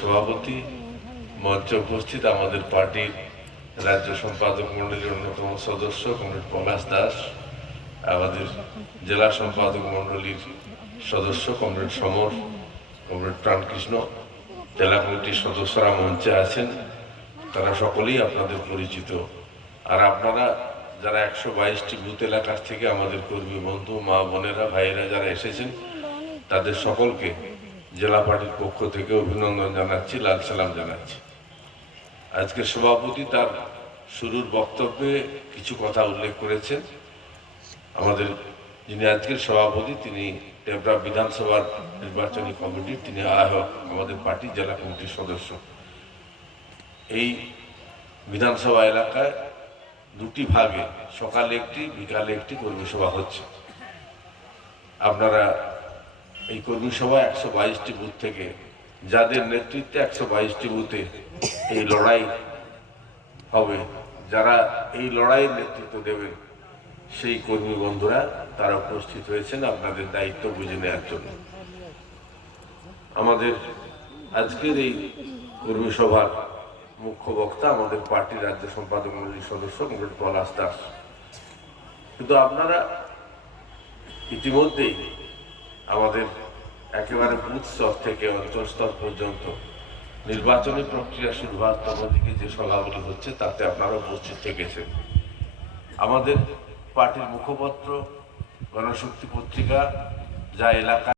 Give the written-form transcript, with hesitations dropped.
সভাপতি, মঞ্চে উপস্থিত আমাদের পার্টির রাজ্য সম্পাদক মণ্ডলীর অন্যতম সদস্য কমরেড পলাশ দাস, আমাদের জেলা সম্পাদক মণ্ডলীর সদস্য কমরেড সমর, কমরেড প্রাণকৃষ্ণ, জেলা কমিটির সদস্যরা মঞ্চে আছেন, তারা সকলেই আপনাদের পরিচিত। আর আপনারা যারা 122টি বুথ এলাকার থেকে আমাদের কর্মী বন্ধু, মা বোনেরা, ভাইয়েরা যারা এসেছেন, তাদের সকলকে জেলা পার্টির পক্ষ থেকে অভিনন্দন জানাচ্ছি, লাল সালাম জানাচ্ছি। আজকের সভাপতি তার শুরুর বক্তব্যে কিছু কথা উল্লেখ করেছেন। আমাদের যিনি আজকের সভাপতি, তিনি টেবরা বিধানসভার নির্বাচনী কমিটির, তিনি আহ্বায়ক, আমাদের পার্টির জেলা কমিটির সদস্য। এই বিধানসভা এলাকায় দুটি ভাগে, সকালে একটি, বিকালে একটি কর্মী সভা হচ্ছে। আপনারা এই কর্মী সভা 122টি বুথ থেকে, যাদের নেতৃত্বে 122টি বুথে এই লড়াই হবে, যারা এই লড়াইয়ের নেতৃত্ব দেবেন, সেই কর্মী বন্ধুরা তারা উপস্থিত হয়েছেন আপনাদের দায়িত্ব বুঝে নেওয়ার জন্য। আমাদের আজকের এই কর্মী সভার মুখ্য বক্তা আমাদের পার্টির রাজ্য সম্পাদক মণ্ডলীর সদস্য কমরেড পলাশ দাস। কিন্তু আপনারা ইতিমধ্যেই আমাদের একেবারে বুথ স্তর থেকে অঞ্চল স্তর পর্যন্ত নির্বাচনী প্রক্রিয়া শুরু হওয়ার দিকে যে সভাগুলি হচ্ছে, তাতে আপনারা উপস্থিত থেকেছেন। আমাদের পার্টির মুখপত্র গণশক্তি পত্রিকা যা এলাকা